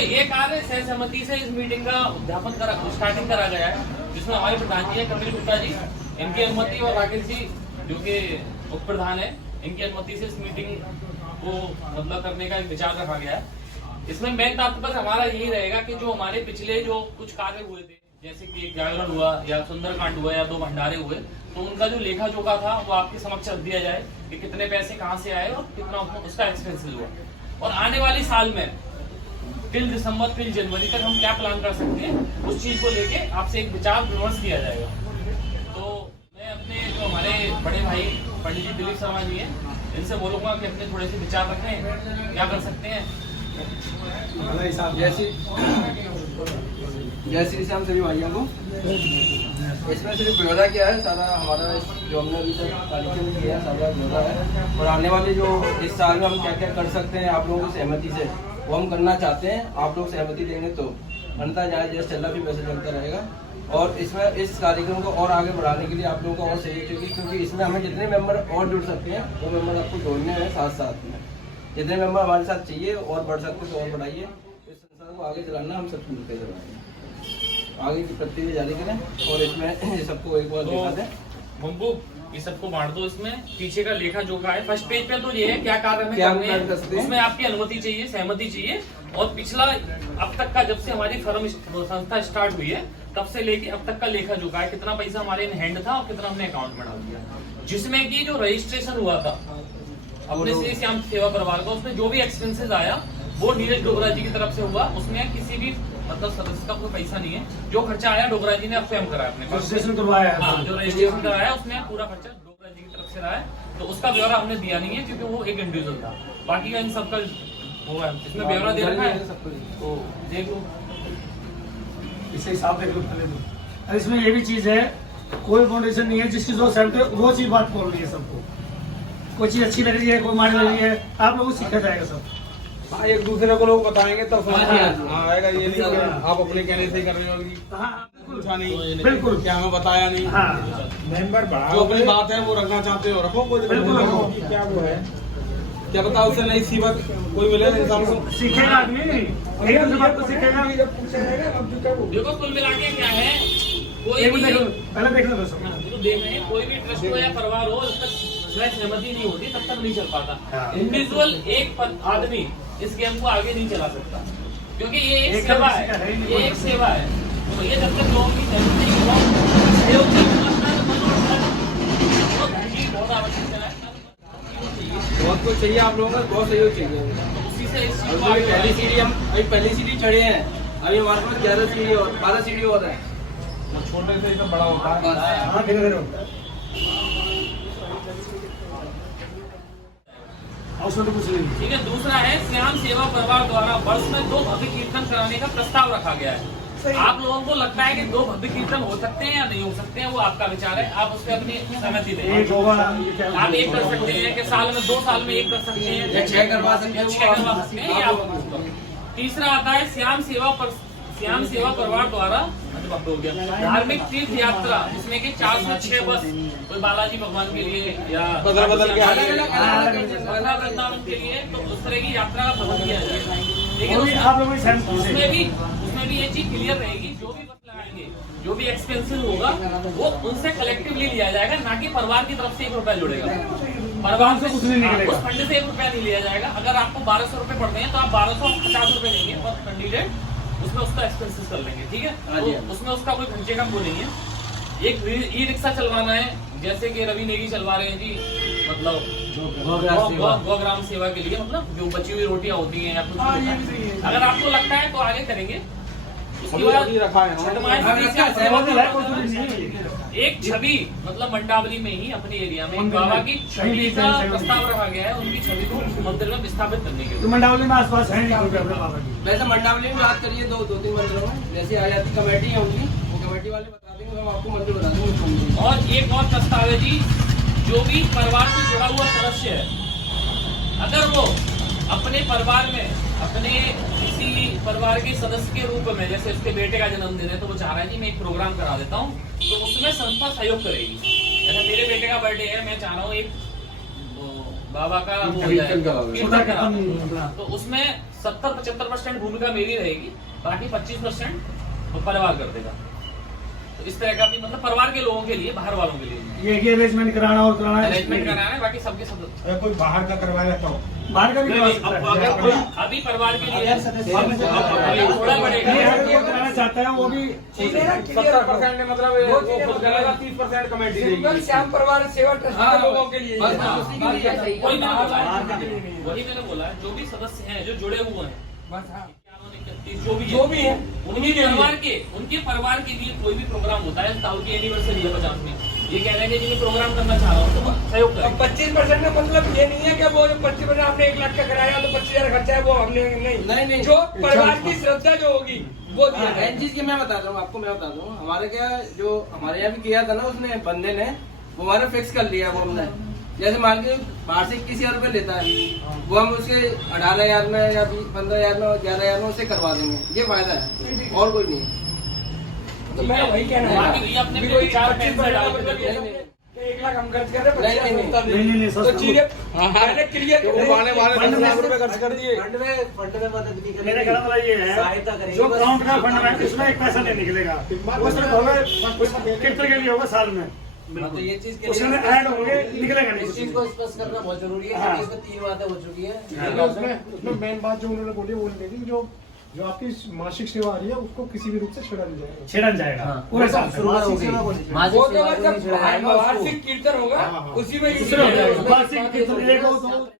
ये कार्य सहमति से इस मीटिंग का उद्यापन स्टार्टिंग करा गया है, जिसमें हमारे प्रधान जी है कपिल गुप्ता जी, इनकी अनुमति और राकेश जी जो कि उप प्रधान है, इनकी अनुमति से इस मीटिंग को मतलब करने का एक विचार रखा गया है। इसमें मेन तात्पर्य हमारा यही रहेगा कि जो हमारे पिछले जो कुछ कार्य हुए थे, जैसे कि एक जागरण हुआ या सुंदरकांड हुआ या 2 भंडारे हुए, तो उनका जो लेखा जोखा था वो आपके समक्ष रख दिया जाए कि कितने पैसे कहाँ से आए और कितना उसका एक्सपेंसेस हुआ, और आने वाली साल में टिल दिसंबर टिल जनवरी तक हम क्या प्लान कर सकते हैं उस चीज को लेके आपसे एक विचार विमर्श किया जाएगा। तो मैं अपने जो हमारे बड़े भाई पंडित जी दिलीप शर्मा जी हैं, इनसे बोलूंगा कि अपने थोड़े से विचार रखें, क्या कर सकते हैं। जय श्री श्याम सभी भाइयों को। इसमें सिर्फ ब्यौरा क्या है, सारा हमारा जो हमने अभी तक तारीखें में किया है सारा ब्यौरा है, और आने वाले जो इस साल में हम क्या क्या कर सकते हैं आप लोगों की सहमति से वो हम करना चाहते हैं। आप लोग सहमति देंगे तो बनता जाए, जैसे चल रहा भी वैसे चलता रहेगा। और इसमें इस कार्यक्रम को और आगे बढ़ाने के लिए आप लोगों को और सहयोग चाहिए, क्योंकि इसमें हमें जितने मेंबर और जुड़ सकते हैं वो मेंबर आपको जोड़ने हैं साथ साथ में। जितने मेंबर हमारे साथ चाहिए और बढ़ सकते हैं तो और बढ़ाइए। इस संस्था को आगे चलाना हम सब मिलकर चलाएंगे, आगे की प्रक्रिया जारी करें और इसमें ये सबको एक बार देखा दें। मम्बू ये सबको बांट दो। इसमें पीछे का लेखा जोखा है, फर्स्ट पेज पे तो ये है क्या कार्य हमें करने हैं, उसमें आपकी अनुमति चाहिए, सहमति चाहिए। और पिछला अब तक का जब से हमारी फर्म संस्था स्टार्ट हुई है तब से लेके अब तक का लेखा जोखा है, कितना पैसा हमारे इन हैंड था और कितना हमने अकाउंट में डाल दिया, जिसमें की जो रजिस्ट्रेशन हुआ था अपने श्री श्याम सेवा परिवार का, उसमें जो भी एक्सपेंसेस आया वो नीरज डोगरा जी की तरफ से हुआ। उसमें किसी भी मतलब सदस्य का कोई पैसा नहीं है, जो खर्चा आया डोगरा जी ने अब स्वयं कराया, अपने रजिस्ट्रेशन करवाया। हाँ, जो रजिस्ट्रेशन कराया उसने पूरा खर्चा डोगरा जी की तरफ से रहा है, तो उसका ब्यौरा हमने दिया नहीं है क्योंकि वो एक इंडिविजुअल था। बाकी इन सबका वो है, इसमें ब्यौरा दे रखा है, तो देखो इससे हिसाब देख लो पहले तो। इसमें ये भी चीज है, कोई फाउंडेशन नहीं है जिसकी जो सेंटर वो चीज बात बोल रही है सबको, कोई चीज अच्छी लग रही है, कोई माड़ी लग रही है, आप लोगों को सीखा जाएगा सब। हाँ, एक दूसरे को लोग बताएंगे तो आएगा। ये नहीं आप अपने कहने से कर रहे हो, पूछा नहीं बिल्कुल क्या हमें बताया नहीं। मेंबर जो अपनी बात है वो रखना चाहते हो रखो, कोई क्या वो है क्या बता, उससे नई सीबत कोई मिले इंसान को सीखेगा आदमी, बात तो सीखेगा। देखो कुल मिला के क्या है, कोई भी पहले देखना तो देख रहे हैं, कोई भी ट्रस्ट हो या परिवार हो, जब तक सहमति नहीं होती तब तक नहीं चल पाता। इंडिविजुअल एक आदमी इस गेम को आगे नहीं चला सकता, क्योंकि ये एक सेवा है, ये एक सेवा है। तो ये जब तक लोगों की सहमति सहयोग बहुत आवश्यक है, बहुत कुछ चाहिए आप लोगों का, बहुत सहयोग चाहिए। उसी से इस चीज अभी पहली सीढ़ी हम अभी पहली सीढ़ी चढ़े हैं, अभी हमारे पास 11 सीढ़ी और 12 सीढ़ी और है। छोटे से एकदम बड़ा होता है। हाँ धीरे धीरे उसमें तो कुछ नहीं। ठीक है। दूसरा है श्याम सेवा परिवार द्वारा वर्ष में 2 भव्य कीर्तन कराने का प्रस्ताव रखा गया है। आप लोगों को लगता है कि 2 भव्य कीर्तन हो सकते हैं या नहीं हो सकते हैं, वो आपका विचार है, आप उस पर अपनी सहमति दें। आप एक कर सकते हैं कि साल में 2 साल में एक कर सकते हैं, 6 करवा सकते हैं, या तीसरा आता है श्याम सेवा परिवार द्वारा धार्मिक तीर्थ यात्रा, जिसमें कि 4 से 6 बस कोई बालाजी भगवान के लिए या बदल के वृंदावन के लिए, तो उस तरह की यात्रा का प्रबंध किया जाएगा। लेकिन उसमें भी ये चीज क्लियर रहेगी, जो भी बस लगाएंगे, जो भी एक्सपेंसिव होगा वो उनसे कलेक्टिवली लिया जाएगा, ना कि परिवार की तरफ से 1 रुपया जुड़ेगा। परिवार से कुछ नहीं निकलेगा, उस फंड से 1 रुपया नहीं लिया जाएगा। अगर आपको 1200 रुपए पड़ते हैं तो आप 1250 रुपए देंगे और कैंडिडेट उसमें उसका एक्सपेंसेस कर लेंगे, ठीक है। तो उसमें उसका कोई खर्चे का वो नहीं है। एक ई रिक्शा चलवाना है, जैसे कि रवि नेगी चलवा रहे हैं जी, मतलब गौग्राम सेवा के लिए, मतलब जो बची हुई रोटियां होती हैं या कुछ होता है, अगर आपको लगता है तो आगे करेंगे। उसके बाद एक छवि मतलब मंडावली में ही अपने एरिया में बाबा की छवि का प्रस्ताव रखा गया है, उनकी छवि को मंदिर में विस्थापित करने के लिए। मंडावली में आसपास है नहीं बाबा की। वैसे मंडावली में बात करिए 2-3 मंदिरों में, जैसे आयाती कमेटी है उनकी, वो कमेटी वाले बता देंगे, हम आपको मंदिर बता देंगे। और एक और प्रस्ताव है जी, जो भी परिवार से जुड़ा हुआ सदस्य है, अगर वो अपने परिवार में अपने किसी परिवार के सदस्य के रूप में, जैसे उसके बेटे का जन्मदिन है तो वो चाह रहा है जी मैं एक प्रोग्राम करा देता हूँ, तो उसमें संस्था सहयोग करेगी। जैसे मेरे बेटे का बर्थडे है, मैं चाह रहा हूँ एक बाबा का वो हो कीर्तन जाएगा, करा कीर्तन करा। तो उसमें 70-75% भूमिका मेरी रहेगी, बाकी 25% परिवार कर देगा। तो इस तरह का भी मतलब परिवार के लोगों के लिए, बाहर वालों के लिए ये कि अरेंजमेंट कराना और कराना अरेंजमेंट कराना है, बाकी सबके सब अगर कोई बाहर का करवाया तो बाहर का भी नहीं, करवा नहीं, सकता अब है। अगर कोई अभी परिवार के लिए अब थोड़ा ये बढ़ेगा। अगर कोई कराना चाहता है वो भी 70% मतलब वो खुद करेगा, 30% कमेटी देगी। श्याम परिवार सेवा ट्रस्ट के लोगों के लिए हाँ, बस उसी के लिए सही वही मैंने बोला बाहर का है, भी नहीं। वही मैंने बोला है, जो भी सदस्य हैं जो जुड़े हुए हैं, बस हाँ। जो भी है उनके परिवार के लिए कोई भी प्रोग्राम होता है, ताऊ की एनिवर्सरी है 50वीं, ये कह रहे हैं कि मैं प्रोग्राम करना चाह रहा हूँ तो सहयोग अब करें। 25% का मतलब ये नहीं है कि वो 25% आपने 1 लाख का कराया तो 25,000 खर्चा है वो हमने नहीं। जो परिवार की श्रद्धा जो होगी वो दिया हाँ, जाएगा। एक चीज की मैं बता दूं आपको, मैं बता दूं हमारे क्या जो हमारे यहाँ भी किया था ना उसने बंदे ने, वो हमारा फिक्स कर लिया वो हमने। जैसे मान के बाहर से 21,000 रुपये लेता है, वो हम उसके 18,000 में या 15,000 में 11,000 में उसे करवा देंगे। ये फायदा है और कोई नहीं है। तो मैं वही कहना बाकी ये अपने अपने विचार में ऐसे डाल के मतलब ये देखो। नहीं है कि 1 लाख हम खर्च कर रहे नहीं, नहीं, हैं, नहीं, तो सस्ता चीजें पहले क्लियर वाले 10 लाख रुपए खर्च कर दिए। फंड में मदद नहीं मेरे करेगी, कहने वाला ये है सहायता करेगी। जो ग्राउंड का फंड है उसमें एक पैसा नहीं निकलेगा, वो सिर्फ होगा कीर्तन के लिए होगा साल में, तो ये चीज के उसमें ऐड होंगे, निकलेगा नहीं इस चीज को स्पष्ट करना बहुत जरूरी है हाँ। क्योंकि इसमें 3 बातें हो चुकी है। देखिए उसमें मेन बात जो उन्होंने बोली वो नहीं थी, जो आपकी मासिक सेवा आ रही है उसको किसी भी रूप से छेड़ा नहीं जाएगा। छेड़न जाएगा पूरे साल से। शुरुआत होगी वो तो जब वार्षिक कीर्तन होगा हाँ, हाँ। उसी में दूसरे हो जाएगा। वार्षिक कीर्तन एक हो तो